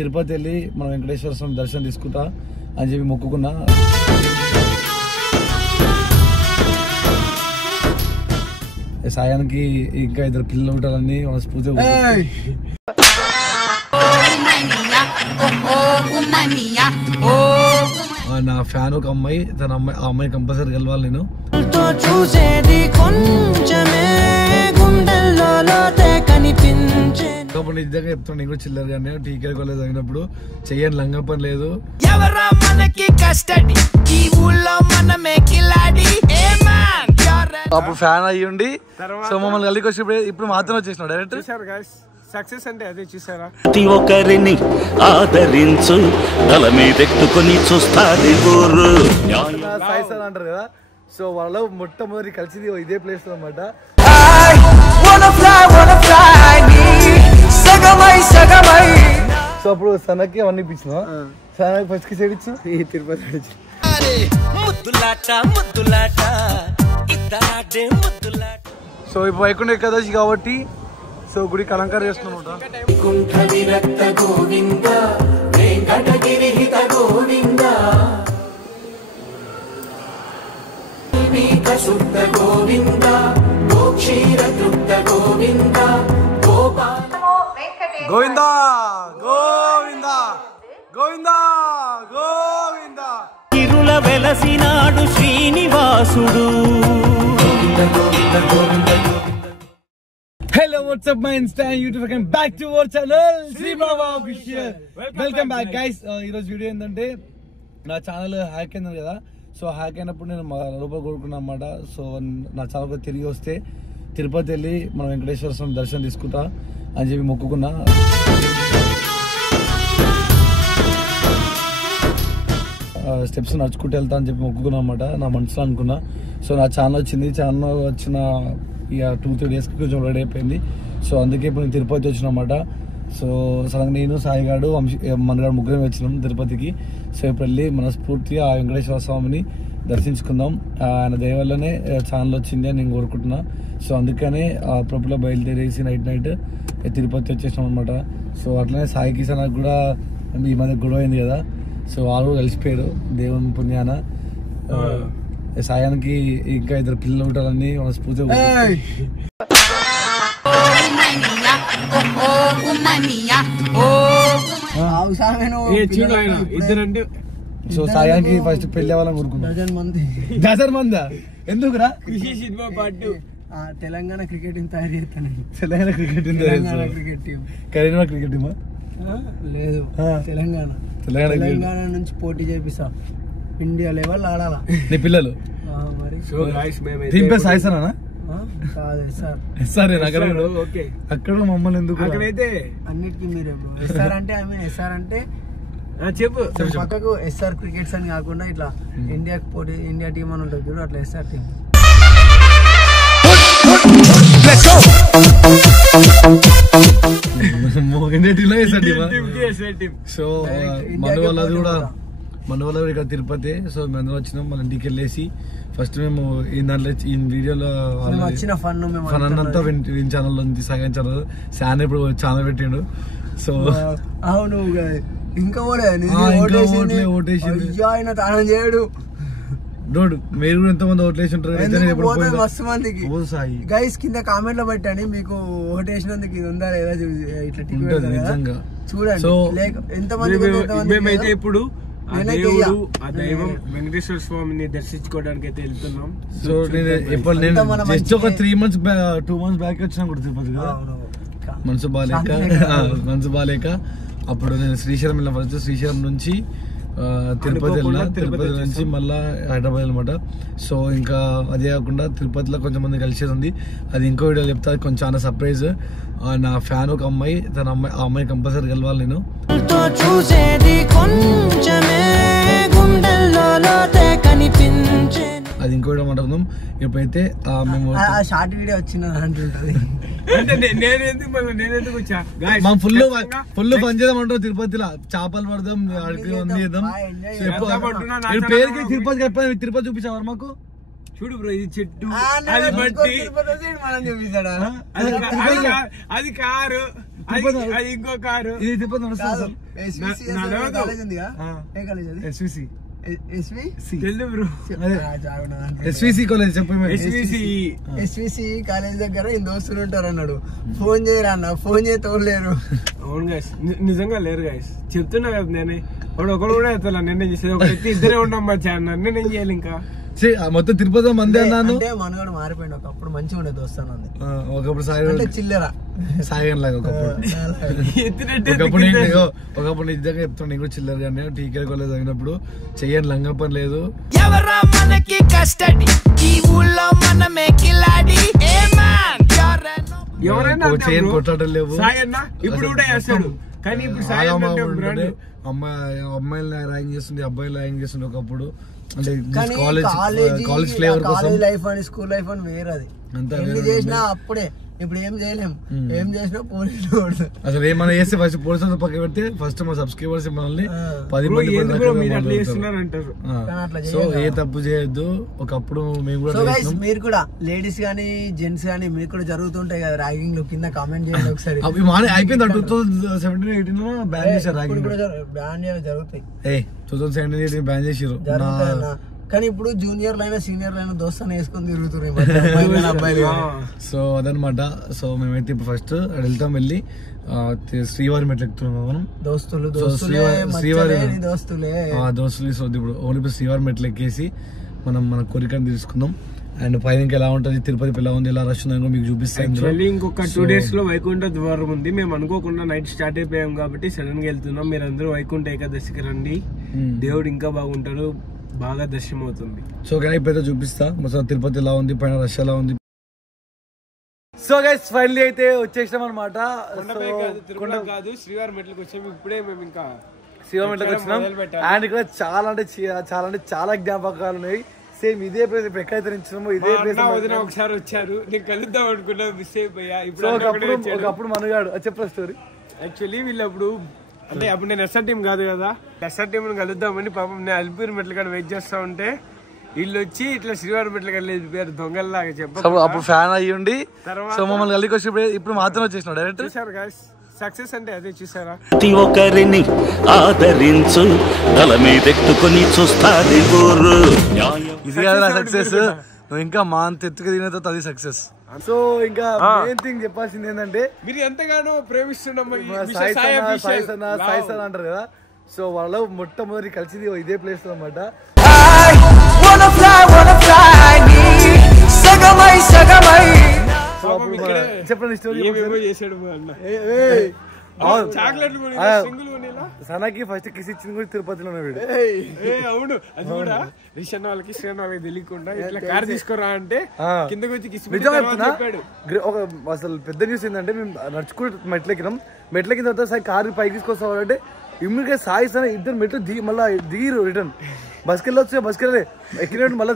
తిరుపతి వెళ్ళి మన వెంకటేశ్వర స్వామి దర్శనం తీసుకుంటా అని చెప్పి మొక్కుకున్నా. సాయానికి ఇంకా 2 పిల్లలు ఉంటారని మనస్ఫూర్తిగా నా ఫ్యాన్ ఒక అమ్మాయి, తన అమ్మాయి ఆ అమ్మాయి కంపల్సరీ గెలవాలి. నేను నిజంగా చెప్తాను, నేను కూడా చిల్లర కానీ టీకే కాలేజ్ అయినప్పుడు చెయ్యని లంగా పని లేదు. అప్పుడు ఫ్యాన్ అయ్యుండి సో మమ్మల్ని కలికి వచ్చి ఇప్పుడు మాత్రం వచ్చేసిన డైరెక్ట్ సక్సెస్ అంటే అదే చూసారా. ప్రతి ఒక్కరిని ఆదరించు, తల మీదెత్తుకొని చూస్తాది ఊరు సాయిసార్ అంటారు కదా. సో వాళ్ళలో మొట్టమొదటి కలిసింది ఇదే ప్లేస్ అన్నమాట. సో అప్పుడు సనకి అవన్నీ ఇప్పించిన, సనకి ఫస్ట్ కి సైడ్ ఇచ్చు ఈ తిరుపతి సో ఇప్పుడు వైకుంఠ ఏకాదశి కాబట్టి సో గుడి అలంకారం చేస్తున్నాం. గోవిందా గోవిందా గోవిందా గోవిందా తిరుల వెలసినాడు శ్రీనివాసుడు. Hello, what's up my Insta and YouTube, welcome back to our channel Sri Baba Official. Welcome back guys. ఈ రోజు వీడియో ఏంటంటే నా ఛానల్ హ్యాక్ అయింది కదా. సో హ్యాక్ అయినప్పుడు నేను లోపల కోరుకున్నా అన్నమాట. సో నా ఛానల్ తిరిగి వస్తే తిరుపతి వెళ్ళి మన వెంకటేశ్వర స్వామి దర్శనం తీసుకుంటా అని చెప్పి మొక్కుకున్నా. స్టెప్స్ నడుచుకుంటూ వెళ్తా అని చెప్పి మొక్కుకున్నా అన్నమాట, నా మనసులో అనుకున్నా. సో నా ఛానల్ వచ్చింది, ఛానల్ వచ్చిన ఇక 2-3 డేస్కి కొంచెం రెడీ అయిపోయింది. సో అందుకే ఇప్పుడు నేను తిరుపతి వచ్చిన అన్నమాట. సో సడన్గా నేను సాయిగాడు మనగాడు ముగ్గురం వచ్చినాం తిరుపతికి. సో ఇప్పుడు వెళ్ళి మనస్ఫూర్తిగా ఆ వెంకటేశ్వర స్వామిని దర్శించుకుందాం. ఆయన దయ వల్లనే ఛానల్ వచ్చింది అని నేను కోరుకుంటున్నా. సో అందుకనే అప్పుడప్పుడు బయలుదేరేసి నైట్ తిరుపతి వచ్చేసాం అనమాట. సో అట్లనే సాయి కిసాన్ కూడా ఈ మధ్య గొడవ అయింది కదా. సో వాళ్ళు కలిసిపోయారు దేవుని పుణ్యాన. సాయానికి ఇంకా 2 పిల్లలు ఉంటారని మనస్ఫూర్తిగా సో సాయానికి ఫస్ట్ పెళ్లి అవ్వాలని కోరుకున్నాం. 1000 మందా ఎందుకురా? కృషి సినిమా పాటు తెలంగాణ క్రికెట్ టీం తయారు చేస్తాను. Telangana cricket team Karimnagar cricket టీమా? లేదు, తెలంగాణ నుంచి పోటీ చేపిస్తా. ఇండియా లెవెల్ ఆడాలా నీ పిల్లలు. అక్కడ మమ్మల్ని ఎందుకు అన్నిటికీ మీరే ఎస్ఆర్ అంటే ఎస్ఆర్ అంటే చెప్పు పక్కకు ఎస్ఆర్ క్రికెట్స్ అని కాకుండా ఇట్లా ఇండియాకి పోటీ ఇండియా టీం అని ఉంటుంది చూడు, అట్లా ఎస్ఆర్ టీం. సో మన వల్ల ఇక్కడ తిరుపతి. సో మేము అందరూ వచ్చినాం, మన ఇంటికి వెళ్ళేసి ఫస్ట్ మేము ఈ దాంట్లో ఈ వీడియోలో ఫన్ అంతా ఛానల్లో నుంచి సగం ఛానల్ శాన్ ఇప్పుడు ఛానల్ పెట్టిండు. సో అవును ఇంకా ఓటేసింది ఆయన తానం చేయడు. మీరు కూడా ఎంతమంది ఓట్లేసి ఉంటారు మస్తు మందికి. గైస్ కింద కామెంట్ లో పెట్టండి మీకు ఓటేసినందుకు ఇది ఉందా లేదా ఇట్లా నిజంగా చూడండి. ఎంతమంది మేమైతే ఇప్పుడు ఆ దైవం వెంకటేశ్వర స్వామిని దర్శించుకోవడానికి అయితే వెళ్తున్నాం. సో నేను జస్ట్ ఒక 2 months బ్యాక్ వచ్చినా కూడా తిరుపతి కదా. మనసు బాలేక అప్పుడు నేను శ్రీశైలం వెళ్ళిన. ఫస్ట్ శ్రీశైలం నుంచి తిరుపతి వెళ్ళిన, తిరుపతి నుంచి మళ్ళీ హైదరాబాద్ అనమాట. సో ఇంకా అదే కాకుండా తిరుపతిలో కొంచెం మంది కలిసేది ఉంది, అది ఇంకో వీడియో చెప్తా. కొంచెం చాలా సర్ప్రైజ్. నా ఫ్యాన్ ఒక అమ్మాయి, తన అమ్మాయి ఆ అమ్మాయి కంపల్సరీ గెలవాలి. నేను అది ఇంకో వీడియో మాట్లాడుకుందాం. ఇప్పుడైతే మేము షార్ట్ వీడియో వచ్చింది అంటుంటది. ఫుల్ పని చేద్దాం అంటారు తిరుపతిలో. చేపలు పడదాం, అడిగి అన్ని చేద్దాం. పేరుకి తిరుపతి తిరుపతి చూపించారు మాకు. చూడు బ్రో, ఇది చెట్టు, అది బట్టి, మనం చూపిస్తాడా అది కారు, అది ఇంకో కారు. ఇది తిరుపతి నడుస్తుంది కాదు, అసలు. SVC కాలేజ్ ఉందిగా, ఏ కాలేజ్ అది? ఎస్విసి తెలుసు బ్రో. ఎస్విసి కాలేజ్ చెప్పు. ఎస్విసి కాలేజ్ దగ్గర ఈ దోస్తులు ఉంటారు అన్నాడు. ఫోన్ చేయరా అన్న, ఫోన్ చేసి తోడలేరు. అవును గైస్, నిజంగా లేరు గైస్, చెప్తున్నా కదా నేనే. ఒకడు కూడా ఎత్తాల, నేనేం చేసేది ఒక వ్యక్తి, ఇద్దరే ఉన్నాం మా ఛానల్, నేనేం చేయాలి ఇంకా. మొత్తం తిరుపతి మంది అన్నాను. అంటే మనగాడు మారిపోయింది, ఒకప్పుడు మంచిగా ఉండేది దోస్తాను. ఒకప్పుడు అంటే చిల్లరా సాయం లాగా ఒకప్పుడు ఒకప్పుడు నిజంగా చెప్తాను, నేను కూడా చిల్లర కానీ టీకే కాలేజ్ అయినప్పుడు చెయ్యని లంగా పని లేదు. ఎవరా మనకి కస్టడీ ఈ ఊళ్ళో మనమే కిలాడి. ఎవరైనా చేయని కొట్లాటలు లేవు. సాయన్న ఇప్పుడు కూడా చేస్తాడు, కానీ ఇప్పుడు సాయం అంటే అమ్మాయిలు ర్యాంక్ చేస్తుండే, అబ్బాయిలు ర్యాంక్ చేస్తుండే ఒకప్పుడు. అంటే కాలేజ్ ఫ్లేవర్ కోసం లైఫ్ అని స్కూల్ లైఫ్ అని వేరే. అది ఎన్ని చేసినా అప్పుడే, ఇప్పుడు ఏం చేయలేం. ఏం చేసినా పోలీసులు అసలు ఏమైనా చేస్తే ఫస్ట్ పోలీసులతో పక్క పెడితే ఫస్ట్ మా సబ్స్క్రైబర్స్ మనల్ని 10 మంది. సో ఏ తప్పు చేయొద్దు. ఒకప్పుడు మేము కూడా మీరు కూడా లేడీస్ గానీ జెంట్స్ గానీ మీకు కూడా జరుగుతుంటాయి కదా ర్యాగింగ్ లో, కింద కామెంట్ చేయండి ఒకసారి. అయిపోయింది 2017-18 బ్యాన్ చేశారు ర్యాగింగ్. బ్యాన్ జరుగుతాయి. 2017-18 బ్యాన్ చేసారు. కానీ ఇప్పుడు జూనియర్ లైనా సీనియర్ లైనా దోస్తాను వేసుకొని తిరుగుతున్నారు. సో అదనమాట. సో మేమైతే ఇప్పుడు ఫస్ట్ వెళ్తాం, వెళ్ళి శ్రీవారి మెట్లు ఎక్కుతున్నాం మనం దోస్తులు. శ్రీవారి దోస్తులే. సో ఇప్పుడు ఓన్లీ ఇప్పుడు శ్రీవారి మెట్లు ఎక్కేసి మనం మన కోరికను తీసుకుందాం. అండ్ పైన ఎలా ఉంటుంది, తిరుపతి ఎలా ఉంది, ఎలా రష్ ఉందో మీకు చూపిస్తాను. ఇంకొక 2 days లో వైకుంఠ ద్వారం ఉంది. మేము అనుకోకుండా నైట్ స్టార్ట్ అయిపోయాం కాబట్టి సడన్ గా వెళ్తున్నాం. మీరు అందరూ వైకుంఠ ఏకాదశికి రండి, దేవుడు ఇంకా బాగుంటారు, బాగా దర్శనం అవుతుంది. సో గైస్ ఇప్పుడైతే చూపిస్తా మొత్తం తిరుపతి ఎలా ఉంది, పైన రష్ ఎలా ఉంది. సో గైస్ ఫైనల్లీ అయితే వచ్చేసాం అనమాట. కాదు శ్రీవారి మెట్లకు వచ్చాము ఇప్పుడే. మేము ఇంకా శ్రీవారి మెట్లకు వచ్చినాం. అండ్ ఇక్కడ చాలా చాలా జ్ఞాపకాలు ఉన్నాయి. సేమ్ ఇదే ప్లేస్ ఇప్పుడు ఎక్కడైతే నించున్నామో ఇదే ప్లేస్. ఒకసారి వచ్చారు, నేను కలుద్దాం అనుకున్నా, మిస్ అయిపోయా. ఒకప్పుడు మనగాడు చెప్పరా స్టోరీ. యాక్చువల్లీ వీళ్ళప్పుడు అంటే అప్పుడు నేను ఎస్ఆర్ టీం కాదు కదా, ఎస్ఆర్ టీం కలుద్దామని పాపం నేను అలిపిరి మెట్ల కాడ వెయిట్ చేస్తా ఉంటే వీళ్ళు వచ్చి ఇట్లా శ్రీవారి మెట్ల కాడ వెళ్ళిపోయారు దొంగల్లాగా. చెప్పారు అప్పుడు ఫ్యాన్ అయ్యుండి సో మమ్మల్ని కలిగి వచ్చి ఇప్పుడు మాత్రం వచ్చేసినాడు డైరెక్ట్. చూసారు గాయ్స్, సక్సెస్ అంటే అదే. చూసారా, ప్రతి ఒక్కరిని ఆదరించు, తల మీదెట్టుకొని చూస్తాది ఊరు. ఇది కదా సక్సెస్. నువ్వు ఇంకా మా అంత ఎత్తుకు తిన తర్వాత అది సక్సెస్. సో ఇంకా మెయిన్ థింగ్ చెప్పాల్సింది ఏంటంటే, మీరు ఎంతగానో ప్రేమిస్తున్నాం సాయిసన్ అంటారు కదా. సో వాళ్ళ మొట్టమొదటి కలిసింది ఇదే ప్లేస్ అనమాట. చెప్పండి స్టోరీ. సనాకి ఫస్ట్ కిస్ ఇచ్చింది కూడా తిరుపతిలోనే వీడు. అవును, అది కూడా రిషన్ వాళ్ళకి శ్రీన్ వాళ్ళకి తెలియకుండా ఇట్లా కార్ తీసుకురా అంటే కిందకి వచ్చి కిస్ చెప్పాడు. అసలు పెద్ద న్యూస్ ఏంటంటే, మేము నడుచుకుంటూ మెట్లెక్కినాం. మెట్లెక్కిన తర్వాత సాయి కారు పైకి తీసుకొస్తామంటే ఇమ్మీడియట్ సాయి సన ఇద్దరు మెట్లు దిగి మళ్ళీ దిగిరు రిటర్న్. బస్కి వెళ్ళొచ్చు, బస్కి వెళ్ళే ఎక్కినట్టు మళ్ళీ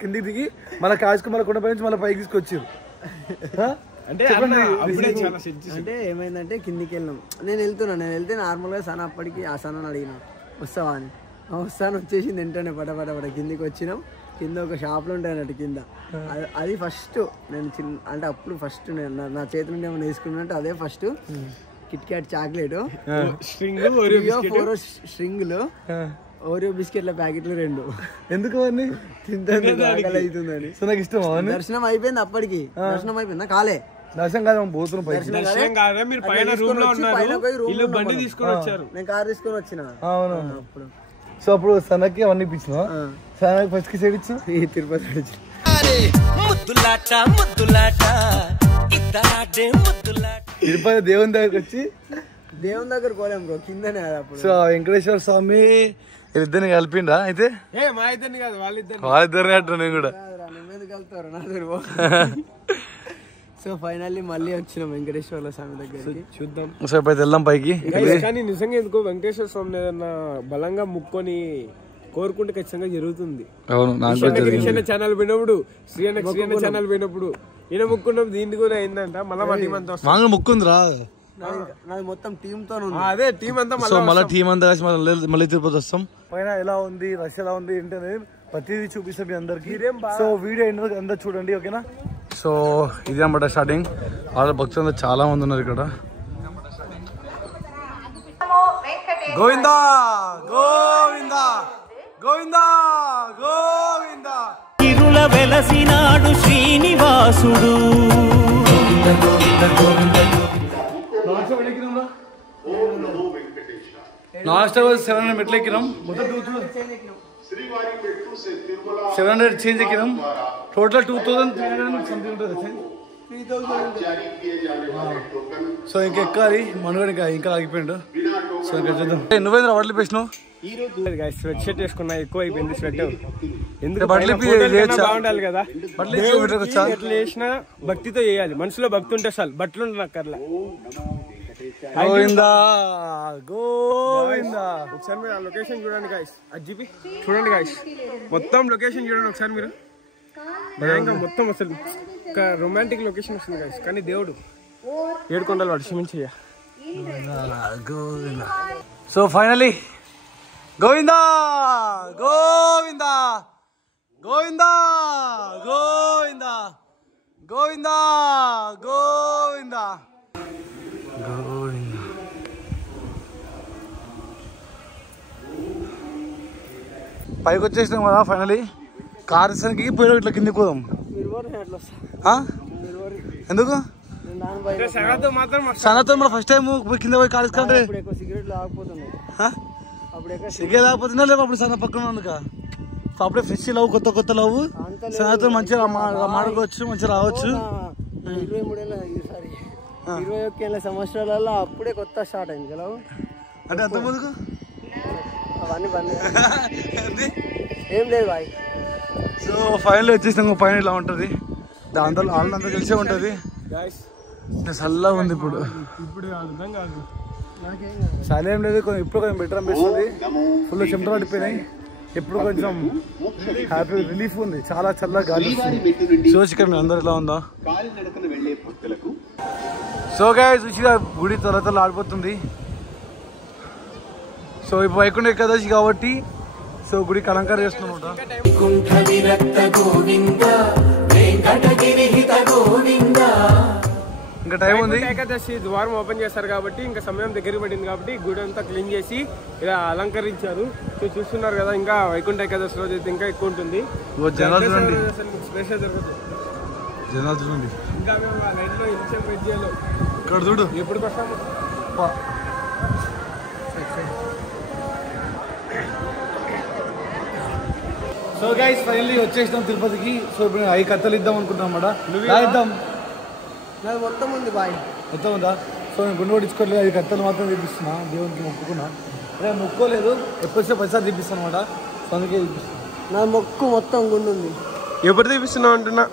కిందికి దిగి మళ్ళీ కాచుకు మళ్ళీ కొండపై నుంచి మళ్ళీ పైకి తీసుకొచ్చారు. అంటే ఏమైందంటే కిందికి వెళ్ళినాం. నేను వెళ్తే నార్మల్ గా సన అప్పటికి ఆ సనని అడిగినా వస్తావా అని. వస్తాను వచ్చేసింది వెంటనే పట కిందికి వచ్చినాం. కింద ఒక షాప్లో ఉంటాయి అన్నట్టు కింద. అది ఫస్ట్ నేను అంటే అప్పుడు ఫస్ట్ నేను నా చేతి నుండి ఏమైనా వేసుకున్నట్టు అదే ఫస్ట్ కిట్ క్యాట్ చాక్లెట్ స్ట్రింగ్లు ఓరియో బిస్కెట్ల ప్యాకెట్లు 2. ఎందుకు అవన్నీ అవుతుందని. సో నాకు ఇష్టం. దర్శనం అయిపోయింది అప్పటికి. దర్శనం అయిపోయిందా? కాలే దర్శనం కాదు, పోతున్నాం పైకి. నేను కార్ తీసుకొని వచ్చిన. అవును. సో అప్పుడు సనకి అవన్నీ ఇప్పించిన. సనకి ఫస్ట్ కి సైడ్ ఇచ్చి తిరుపతి తిరుపతి దేవుని దగ్గరకు వచ్చి దేవుని దగ్గర పోలేం బ్రో, కిందనే. సో వెంకటేశ్వర స్వామి వీళ్ళిద్దరిని కలిపిండా అయితే? మా ఇద్దరిని కాదు, వాళ్ళిద్దరిని అంటారు. నేను కూడా కలుతారు నా దగ్గర. సో ఫైనల్లీ మళ్ళీ వచ్చినాం వెంకటేశ్వర స్వామి దగ్గరికి. చూద్దాం. సో ఇప్పుడు వెళ్దాం పైకి. కానీ నిజంగా ఎందుకో వెంకటేశ్వర స్వామి ఏదన్నా బలంగా ముక్కొని కోరుకుంటే ఖచ్చితంగా జరుగుతుంది. అవును, ఛానల్ పోయినప్పుడు శ్రీఅన్న ఛానల్ పోయినప్పుడు ఈయన ముక్కున్నాం, దీన్ని కూడా అయిందంట. మళ్ళీ మా టీం అంతా ముక్కుందిరా, మొత్తం టీమ్ తో. అదే టీం అంతా మళ్ళీ టీం అంతా కలిసి మళ్ళీ తిరుపతి వస్తాం. పైన ఎలా ఉంది, రష్ ఎలా ఉంది ఏంటనే ప్రతిదీ చూపిస్తాం మీ అందరికి. సో వీడియో అందరూ చూడండి, ఓకేనా? సో ఇది అన్నమాట స్టార్టింగ్. వాళ్ళ భక్తులు చాలా మంది ఉన్నారు ఇక్కడ. గోవిందా గోవిందా గోవిందా గోవిందా. ఇరుల వెలసినాడు శ్రీనివాసుడు. లాస్ట్ 700 మెట్లు ఎక్కినాం. మొత్తం 700 చేంజ్ ఎక్కినాం. టోటల్ 2300 సంథింగ్ ఉంటుంది. సో ఇంకా ఎక్కాలి. మనోడు ఇంకా ఆగిపోయిండు. సో ఇంకా చూద్దాం. నువ్వేంద్ర బట్టలు పేసినావు? స్వెట్ షర్ట్ వేసుకున్నా, ఎక్కువ అయిపోయింది స్వెట్. ఎందుకు బాగుండాలి కదా, ఎట్లా చేసినా భక్తితో చేయాలి. మనసులో భక్తి ఉంటే చాలు, బట్టలు ఉండక్కర్లా. గోవిందా గోవిందా. ఒకసారి మీరు ఆ లొకేషన్ చూడండి గాయస్, అజ్జిపి చూడండి గాయస్, మొత్తం లొకేషన్ చూడండి ఒకసారి మీరు. భయంగా మొత్తం అసలు ఒక రొమాంటిక్ లొకేషన్ వస్తుంది గాయస్. కానీ దేవుడు 7 కొండలు వాడు క్షమించయ్య. So finally Govinda Govinda Govinda Govinda Govinda Govinda Govinda. పైకి వచ్చేసినాం కదా ఫైనలీ. కార్ సరికి పోయి ఇట్లా కిందికి పోదాం. ఎందుకు సనతో మన ఫస్ట్ టైం కింద పోయి కార్ ఇసుకుంటే సిగే లేకపోతున్నా లేవు. అప్పుడు సన్న పక్కన అందుక అప్పుడే ఫ్రెష్ లవ్, కొత్త కొత్త లవ్. సనతో మంచిగా మాడుకోవచ్చు, మంచిగా రావచ్చు. 21 సంవత్సరాలలో అప్పుడే కొత్త స్టార్ట్ అయింది కదా. అంటే అంత ముందుకు అవన్నీ బంద్ ఏం లేదు బాయ్. సో ఫైనల్ వచ్చేసినాం. పైన ఇలా ఉంటుంది, దాంతో వాళ్ళంతా తెలిసే ఉంటుంది. చల్లగా ఉంది ఇప్పుడు. చాలా ఏం లేదు, ఇప్పుడు కొంచెం బెటర్ అనిపిస్తుంది. ఫుల్ చెమట పడిపోయినాయి. ఇప్పుడు కొంచెం హ్యాపీ రిలీఫ్ ఉంది. చాలా చల్లగా గాలి చూసి అందరు ఇలా ఉందా. సో గైస్ చూసిగా గుడి త్వర ఆడిపోతుంది. సో ఇప్పుడు వైకుంఠ ఏకాదశి కాబట్టి సో గుడికి అలంకారం చేస్తున్నాం. ఇంకా టైం ఉంది. ఏకాదశి ద్వారం ఓపెన్ చేస్తారు కాబట్టి ఇంకా సమయం దగ్గరికి పడింది కాబట్టి గుడి అంతా క్లీన్ చేసి ఇలా అలంకరించారు. చూస్తున్నారు కదా, ఇంకా వైకుంఠ ఏకాదశి రోజు అయితే ఇంకా ఎక్కువ ఉంటుంది. జనాలు చూడండి, జనాలు చూడండి. ఇంకా మేము ఆ లైన్ లో ఇంచెం వెయిట్ చేయాలి. ఇక్కడ చూడు ఎప్పటికి వస్తాము. సో గైస్ ఫైనల్లీ వచ్చేసినాం తిరుపతికి. సో ఇప్పుడు 5 కత్తలు ఇద్దాం అనుకుంటున్నాం అన్నమాట. ఇద్దాం మొత్తం ఉంది బాయ్, మొత్తం ఉందా? సో నేను గుండు పట్టించుకోలేదు. 5 కత్తలు మాత్రం తీపిస్తున్నా. దేవునికి మొక్కుకున్నా. అదే మొక్కోలేదు, ఎప్పుడు పైసలు తీపిస్తాను అనమాట. సో అందుకే తీపిస్తాను. నా మొక్కు మొత్తం గుండు ఉంది. ఎప్పుడు తీపిస్తున్నావు అంటున్నా,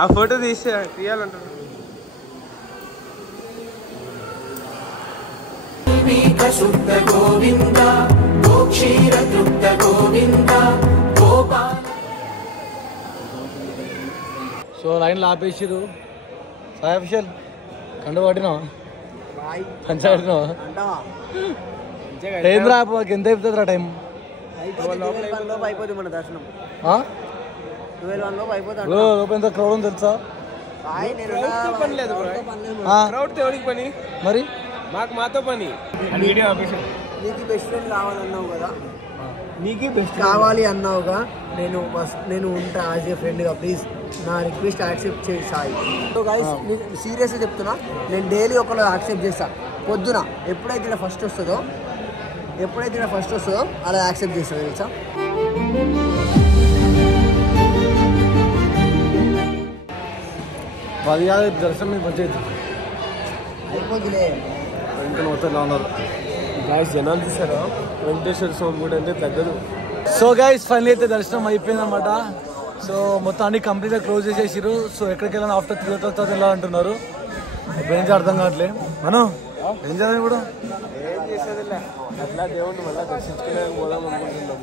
ఆ ఫోటో తీయాలంటున్నా. సో లైన్లో ఆపేసిరు. సాయి అఫీషియల్ కండ పట్టినావా, పంచాడినావా? టైం రా, మాకు ఎంత అయిపోతుందిరా టైం? అయిపోతుంది మన దర్శనం. 12 లోపు అయిపోతుంది. లోపు ఎంత క్రౌడ్ ఉంది తెలుసా? పని లేదు పని, మరి మాతో పని. నీకు బెస్ట్ ఫ్రెండ్ కావాలన్నావు కదా, నీకు బెస్ట్ కావాలి అన్నావుగా. నేను ఉంటా యాజ్ ఏ ఫ్రెండ్గా. ప్లీజ్ నా రిక్వెస్ట్ యాక్సెప్ట్ చేయి సాయి. సో గైస్ సీరియస్గా చెప్తున్నా, నేను డైలీ ఒకళ్ళు యాక్సెప్ట్ చేస్తాను. పొద్దున ఎప్పుడైతే ఇలా ఫస్ట్ వస్తుందో అలా యాక్సెప్ట్ చేస్తాను తెలుసా. దర్శనం మీద మంచిగా అయిపోతులే. ఇంకా మొత్తం ఇలా ఉన్నారు గాయస్. జనాలు చూసారా, వెంకటేశ్వర స్వామి గుడి అంటే పెద్దలు. సో గైస్ ఫైనల్ అయితే దర్శనం అయిపోయింది అనమాట. సో మొత్తం అన్ని కంప్లీట్గా క్లోజ్ చేసేసారు. సో ఎక్కడికి వెళ్ళాలి ఆఫ్టర్ 3 తర్వాత ఎలా అంటున్నారు. ఇప్పుడు ఏం అర్థం కావట్లేదు. మనం ఏం చేయాలి ఇప్పుడు? ఏం చేసేదిలే, అట్లా దేవుడిని మళ్ళీ దర్శించుకునే పోదాం అనుకుంటున్నాం.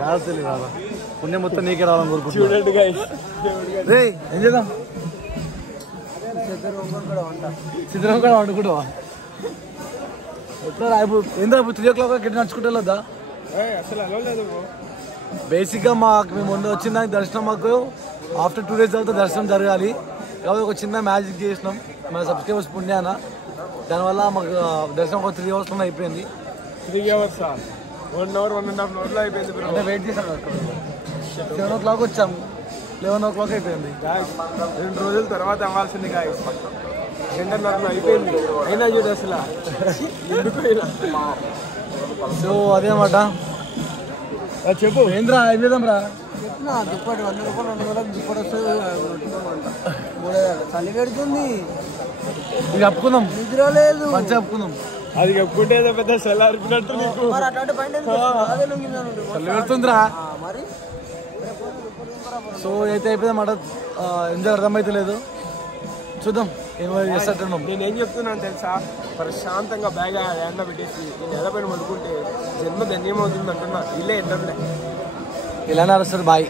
కాదు తెలియదు రాదా, పుణ్యం మొత్తం నీకే రావాలని కోరుకుంటున్నాను. చూడండి గాయస్, రే ఏం చేద్దాం? సిద్ధం కూడా వండుకుంటావా? ఎట్లా ఇప్పుడు ఏందా ఇప్పుడు 3 o'clock గిట్ట నడుచుకుంటే వెళ్ళొద్దా? అసలు అలా లేదు. బేసిక్గా మేము ముందు వచ్చిన దానికి దర్శనం మాకు ఆఫ్టర్ 2 days తర్వాత దర్శనం జరగాలి. కాబట్టి ఒక చిన్న మ్యాజిక్ చేసినాం మన సబ్స్క్రైబర్స్ పుణ్యాన. దానివల్ల మాకు దర్శనం ఒక 3 hours అయిపోయింది. 3 hours 1 hour 1.5 hour లో అయిపోయింది బ్రో. అంటే వెయిట్ చేశాను 7 o'clock వచ్చాము, 11 o'clock అయిపోయింది. 2 రోజుల తర్వాత అవ్వాల్సింది గాయస్. 2:30 అయిపోయింది అయినా చూడు అసలు ఎందుకు ఇలా. సో అదేమాట చెప్పు ఏంద్రా అయిపోదాం రా. చెప్పిన దుప్పటి 100 రూపాయలు 2 వేలకు దుప్పటి వస్తుంది. చలి పెడుతుంది, ఇక అప్పుకుందాం, నిద్ర లేదు. మంచిగా అప్పుకుందాం. అది కప్పుకుంటే ఏదో పెద్ద సెల్ అరిపినట్టు నీకు. మరి అట్లాంటి పైన అదే లొంగిందని చలి పెడుతుందిరా. మరి సో అయితే అయిపోయిందన్నమాట. ఎంజాయ్ అర్థమైతే లేదు, చూద్దాం ఏమో చేస్తాట్టున్నాం. నేనేం చెప్తున్నాను తెలుసా, ప్రశాంతంగా బ్యాగ్ ఎండ పెట్టేసి ఈ నెల పైన పడుకుంటే జన్మ ధన్యమవుతుంది అంటున్నా. ఇల్లే ఎండలే ఇలానే అరుస్తారు. బాయ్.